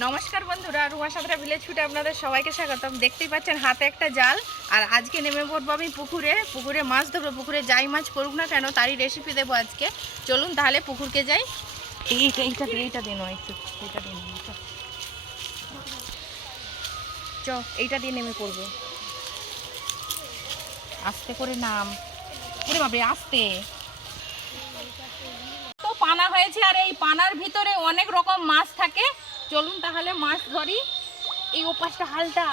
নমস্কার বন্ধুরা, রুমাসাদরা ভিলেজ ফুডে আপনাদের সবাইকে স্বাগতম। দেখতেই পাচ্ছেন হাতে একটা জাল, আর আজকে নেমে পড়বো আমি পুকুরে মাছ ধরবো। পুকুরে যাই মাছ পড়ুক না কেন তারই রেসিপি দেবো আজকে। চলুন তাহলে পুকুরকে যাই। এইটা দিন একটু, এইটা দিন চ, এইটা দিয়ে নেমে পড়বো। আস্তে করে নাম, ওরে বাবা আস্তে। তো পানা হয়েছে, আর এই পানার ভিতরে অনেক রকম মাছ থাকে। চলুন তাহলে মাছ ধরি। এই ওপাশটা হালটা,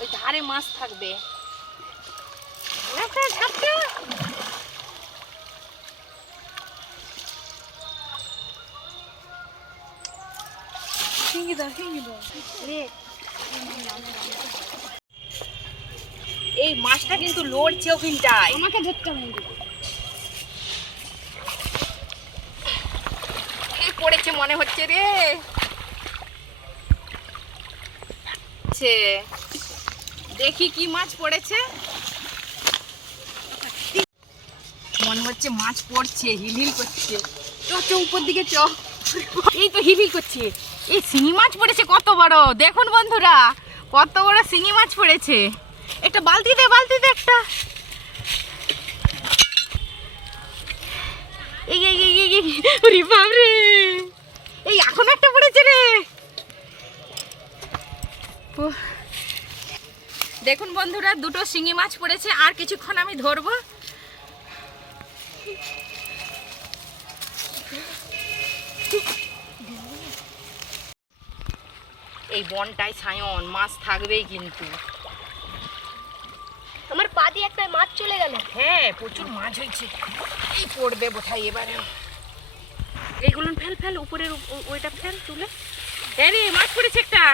ওই ধারে মাছ থাকবে। এই মাছটা কিন্তু লড়ছে ওখানটায়, আমাকে ধরতে হবে। পড়েছে মনে হচ্ছে রে, দেখি কি মাছ পড়েছে। মনে হচ্ছে মাছ পড়ছে, হিলহিল করছে। চ উপর দিকে চ। এই তো হিলহিল করছে। এই শিঙি মাছ পড়েছে কত বড়, দেখুন বন্ধুরা কত বড় শিঙি মাছ পড়েছে। একটা বালতি দে একটা। এই বাপরে, এই এখন একটা পড়েছে রে। দেখুন বন্ধুরা, দুটো শিঙি মাছ পড়েছে। আর কিছুক্ষণ আমি ধরবো। এই বনটায় সায়ন মাছ থাকবেই কিন্তু। আমার পা দিয়ে একটা মাছ চলে গেল। হ্যাঁ, প্রচুর মাছ হয়েছে। এই পড়বে বোধহয় এবারে। এইগুলো ফেল উপরের ওইটা ফেল তুলে। আরে মাছ পড়েছে একটা।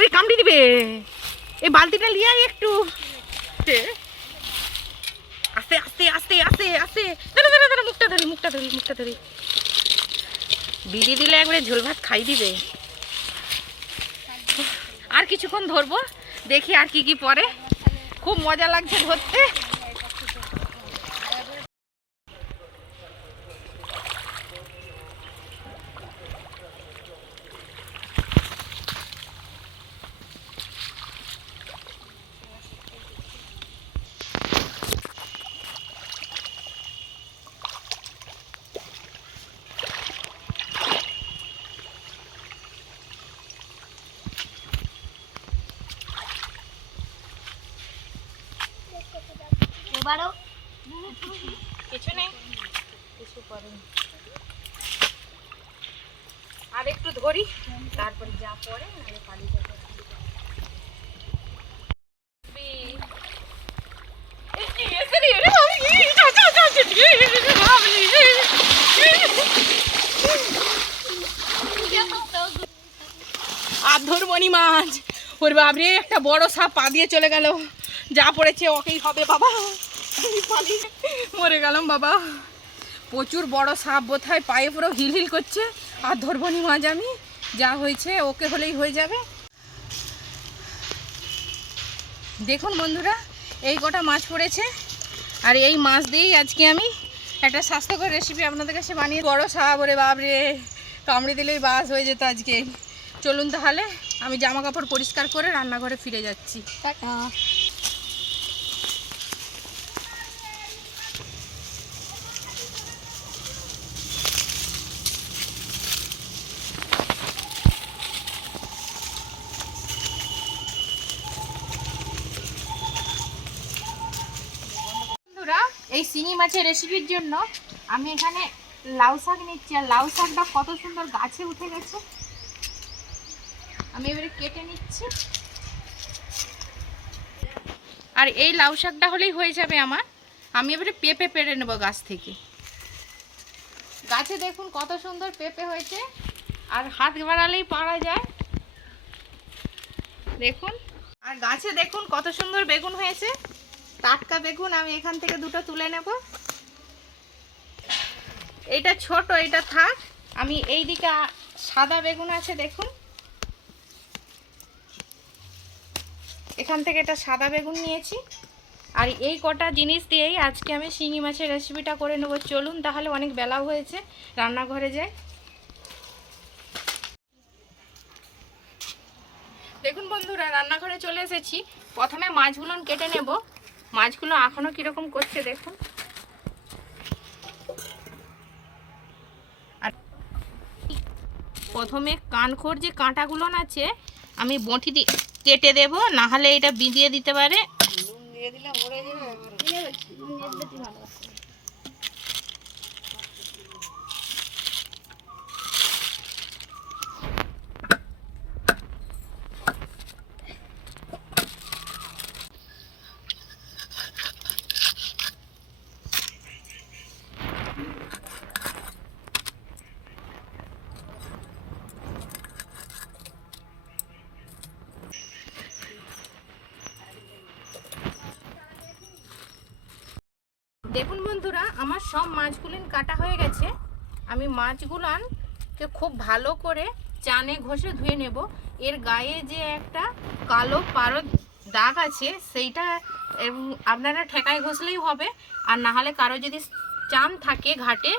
ওই কামড়ি দিবে। এই বালতিটা লিয়ে আয় একটু। আস্তে আস্তে আস্তে আস্তে আস্তে। দাঁড়া মুখটা ধরি। বিড়ি দিলে একবারে ঝোল ভাত খাই দিবে। আর কিছুক্ষণ ধরবো, দেখি আর কি পরে। খুব মজা লাগছে ধরতে। এবারও কিছু নেই, কিছু করেনি। আর একটু ধরি, তারপরে যা পরে নাহলে পালিয়ে যাবে। আর ধরবনি মাছ। ওর বাবরে, একটা বড় সাপ পা দিয়ে চলে গেল। যা পড়েছে ওকেই হবে বাবা। মরে গেলাম বাবা। প্রচুর বড় সাপ বোধহয়, পায়ে পুরো হিলহিল করছে। আর ধরবনি মাছ আমি, যা হয়েছে ওকে হলেই হয়ে যাবে। দেখুন বন্ধুরা, এই কটা মাছ পড়েছে। আর এই মাছ দিয়েই আজকে আমি একটা স্বাস্থ্যকর রেসিপি আপনাদের কাছে বানিয়ে। বড় সাপ, ওরে বাবরে, কামড়ে দিলেই বাস হয়ে যেত আজকে। চলুন তাহলে আমি জামা কাপড় পরিষ্কার করে রান্নাঘরে ফিরে যাচ্ছি। বন্ধুরা, এই শিঙি মাছের রেসিপির জন্য আমি এখানে লাউ শাক নিচ্ছি। আর লাউ শাকটা কত সুন্দর গাছে উঠে গেছে। আমি এবারে কেটে নিচ্ছি। আর এই লাউ শাকটা হলেই হয়ে যাবে আমার। আমি এবারে পেঁপে পেড়ে নেব গাছ থেকে। গাছে দেখুন কত সুন্দর পেঁপে হয়েছে, আর হাত বাড়ালেই পারা যায়। দেখুন, আর গাছে দেখুন কত সুন্দর বেগুন হয়েছে, টাটকা বেগুন। আমি এখান থেকে দুটো তুলে নেব। এইটা ছোট, এটা থাক। আমি এই দিকে সাদা বেগুন আছে দেখুন, এখান থেকে এটা সাদা বেগুন নিয়েছি। আর এই কটা জিনিস দিয়েই আজকে আমি শিঙি মাছের রেসিপিটা করে নেব। চলুন তাহলে, অনেক বেলা হয়েছে, রান্নাঘরে যাই। দেখুন বন্ধুরা, রান্নাঘরে চলে এসেছি। প্রথমে মাছগুলো কেটে নেব। মাছগুলো এখনো কিরকম করছে দেখুন। আর প্রথমে কানখোর যে কাঁটাগুলো আছে আমি বঁটি দিয়ে কেটে দেব, না হলে এটা বিঁধিয়ে দিতে পারে। দেখুন বন্ধুরা, আমার সব মাছগুলো কাটা হয়ে গেছে। আমি মাছগুলোকে খুব ভালো করে চানে ঘষে ধুয়ে নেব। এর গায়ে যে একটা কালো পারদ দাগ আছে সেইটা আপনারা ঠেকায় ঘষলেই হবে, আর না হলে কারো যদি চান থাকে ঘাটে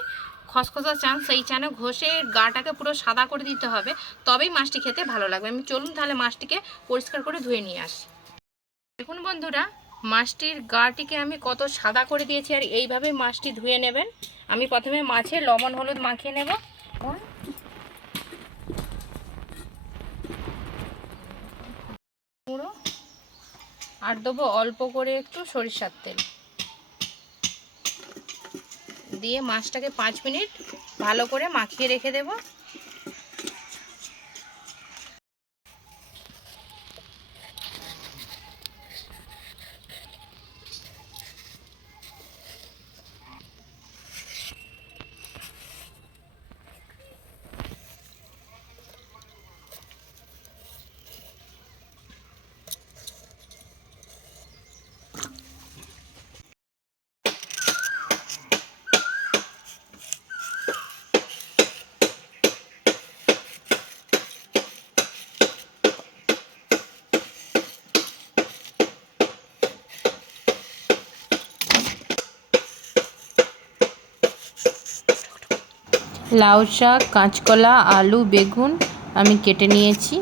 খসখসা চান, সেই চানে ঘষে গাটাকে পুরো সাদা করে দিতে হবে, তবেই মাছটি খেতে ভালো লাগবে। আমি চলুন তাহলে মাছটিকে পরিষ্কার করে ধুয়ে নিয়ে আসি। দেখুন বন্ধুরা, মাছটির গাটিকে আমি কত সাদা করে দিয়েছি, আর এইভাবে মাছটি ধুয়ে নেবেন। আমি প্রথমে মাছে লবণ হলুদ মাখিয়ে নেব। গুঁড়ো আর দেবো অল্প করে একটু সরিষার তেল দিয়ে মাছটাকে 5 মিনিট ভালো করে মাখিয়ে রেখে দেব। লাউ শাক, কাঁচকলা, আলু, বেগুন আমি কেটে নিয়েছি।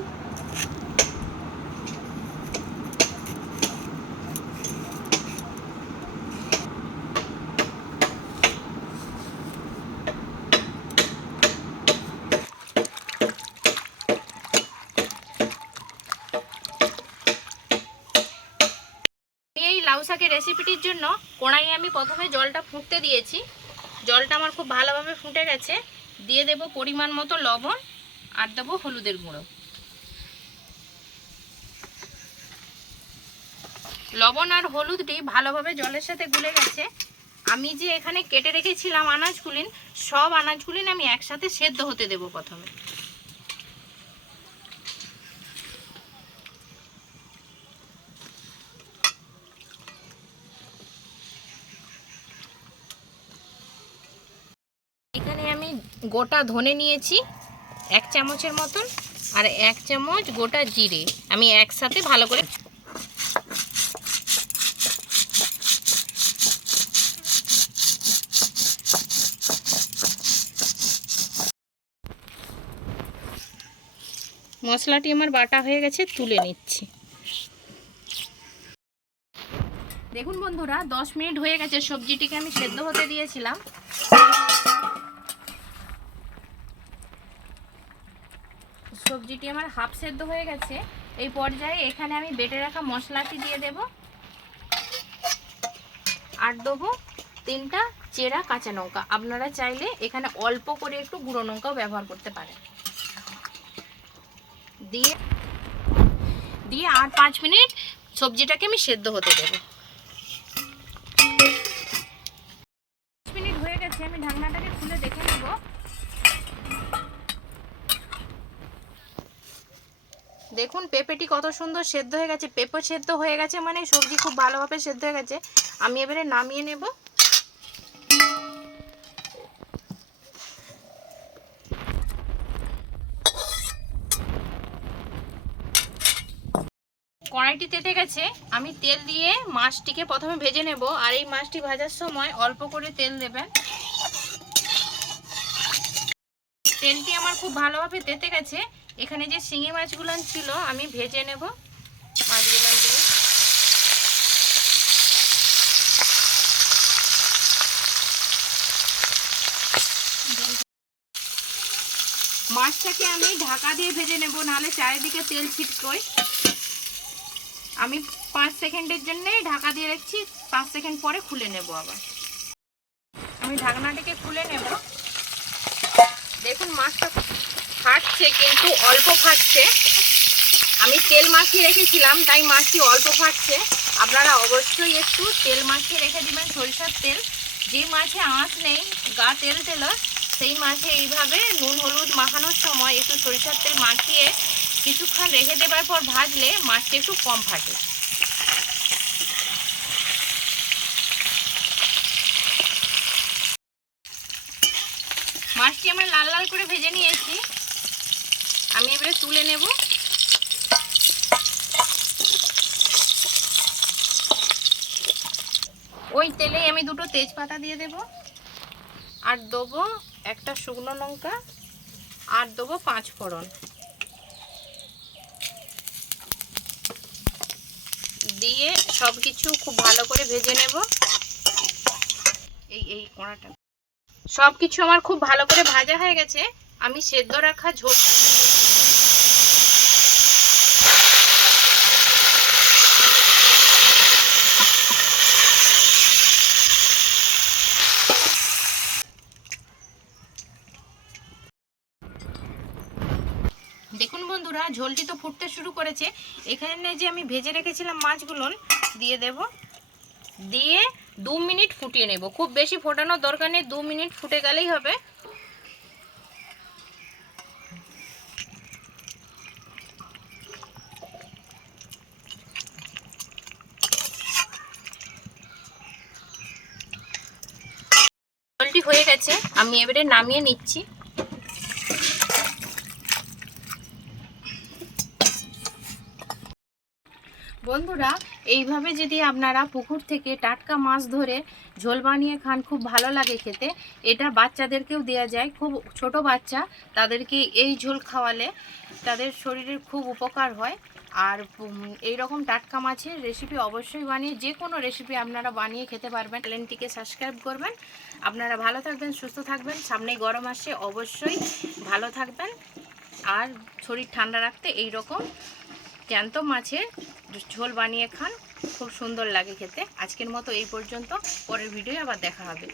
এই লাউ শাকের রেসিপিটির জন্য কড়াইয়ে আমি প্রথমে জলটা ফুটতে দিয়েছি। জলটা আমার খুব ভালোভাবে ফুটে গেছে। দিয়ে দেব পরিমাণ মতো লবণ আর দেবো হলুদের গুঁড়ো। লবণ আর হলুদটি ভালোভাবে জলের সাথে গুলে গেছে। আমি যে এখানে কেটে রেখেছিলাম আনাজগুলিন, সব আনাজগুলিন আমি একসাথে সেদ্ধ হতে দেব প্রথমে। এখানে আমি গোটা ধনে নিয়েছি 1 চামচের মতন, আর 1 চামচ গোটা জিরে আমি একসাথে ভালো করে মশলাটি আমার বাটা হয়ে গেছে, তুলে নিচ্ছি। দেখুন বন্ধুরা, 10 মিনিট হয়ে গেছে। সবজিটিকে আমি সেদ্ধ হতে দিয়েছিলাম। সবজিটি আমার হাফ সেদ্ধ হয়ে গেছে। এই পর্যায়ে এখানে আমি বেটে রাখা মশলাটি দিয়ে দেব, আর দেবো 3টা চেরা কাঁচা লঙ্কা। আপনারা চাইলে এখানে অল্প করে একটু গুঁড়ো লঙ্কাও ব্যবহার করতে পারেন। দিয়ে আর 5 মিনিট সবজিটাকে আমি সেদ্ধ হতে দেব। 5 মিনিট হয়ে গেছে, আমি ঢাকনাটাকে খুলে দেখে নেব। দেখুন পেঁপেটি কত সুন্দর সেদ্ধ হয়ে গেছে। পেঁপে সেদ্ধ হয়ে গেছে মানে সবজি খুব ভালোভাবে সেদ্ধ হয়ে গেছে। আমি এবারে নামিয়ে নেব। কড়াইটি তেতে গেছে, আমি তেল দিয়ে মাছটিকে প্রথমে ভেজে নেব। আর এই মাছটি ভাজার সময় অল্প করে তেল দেবেন। তেলটি আমার খুব ভালোভাবে তেতে গেছে। এখানে যে শিঙি মাছগুলো ছিল আমি ভেজে নেব মাছগুলো দিয়ে। মাছটাকে আমি ঢাকা দিয়ে ভেজে নেব, নাহলে চারিদিকে তেল ছিটকোয়। আমি 5 সেকেন্ডের জন্য ঢাকা দিয়ে রাখছি, 5 সেকেন্ড পরে খুলে নেব। আবার আমি ঢাকনাটাকে খুলে নেব। দেখুন মাছটা ফাটছে, কিন্তু অল্প ফাটছে। আমি তেল মাখিয়ে রেখেছিলাম, তাই মাছটি অল্প ফাটছে। আপনারা অবশ্যই একটু তেল মাখিয়ে রেখে দিবেন, সরিষার তেল। যে মাছে আঁশ নেই, গা তেল তেল, সেই মাছে এইভাবে নুন হলুদ মাখানোর সময় একটু সরিষার তেল মাখিয়ে কিছুক্ষণ রেখে দেওয়ার পর ভাজলে মাছটা একটু কম ফাটে। মাছটি আমরা লাল লাল করে ভেজে নিয়েছি, আমি এবারে তুলে নেব। ওই তেলেই আমি 2টো তেজপাতা দিয়ে দেব, আর দেবো একটা শুকনো লঙ্কা, আর দেবো 5 ফোড়ন দিয়ে সব কিছু খুব ভালো করে ভেজে নেব। এই কড়াটা সব কিছু আমার খুব ভালো করে ভাজা হয়ে গেছে। আমি সেদ্ধ রাখা ঝোল দেখুন বন্ধুরা, ঝোলটি তো ফুটতে শুরু করেছে। এখানে যে আমি ভেজে রেখেছিলাম মাছগুলো দিয়ে দেব, দিয়ে 2 মিনিট ফুটিয়ে নেব। খুব বেশি ফোটানোর দরকার নেই, 2 মিনিট ফুটে গেলেই হবে। ঝোলটি হয়ে গেছে, আমি এবারে নামিয়ে নিচ্ছি। বন্ধুরা, এইভাবে যদি আপনারা পুকুর থেকে টাটকা মাছ ধরে ঝোল বানিয়ে খান, খুব ভালো লাগে খেতে। এটা বাচ্চাদেরকেও দেওয়া যায়, খুব ছোট বাচ্চা, তাদেরকে এই ঝোল খাওয়ালে তাদের শরীরের খুব উপকার হয়। আর এই রকম টাটকা মাছের রেসিপি অবশ্যই বানিয়ে, যে কোনো রেসিপি আপনারা বানিয়ে খেতে পারবেন। চ্যানেলটিকে সাবস্ক্রাইব করবেন। আপনারা ভালো থাকবেন, সুস্থ থাকবেন। সামনে গরম আসছে, অবশ্যই ভালো থাকবেন। আর শরীর ঠান্ডা রাখতে এই রকম জ্যান্ত মাছের ঝোল বানিয়ে খান, খুব সুন্দর লাগে খেতে। আজকের মতো এই পর্যন্ত, পরের ভিডিও আবার দেখা হবে।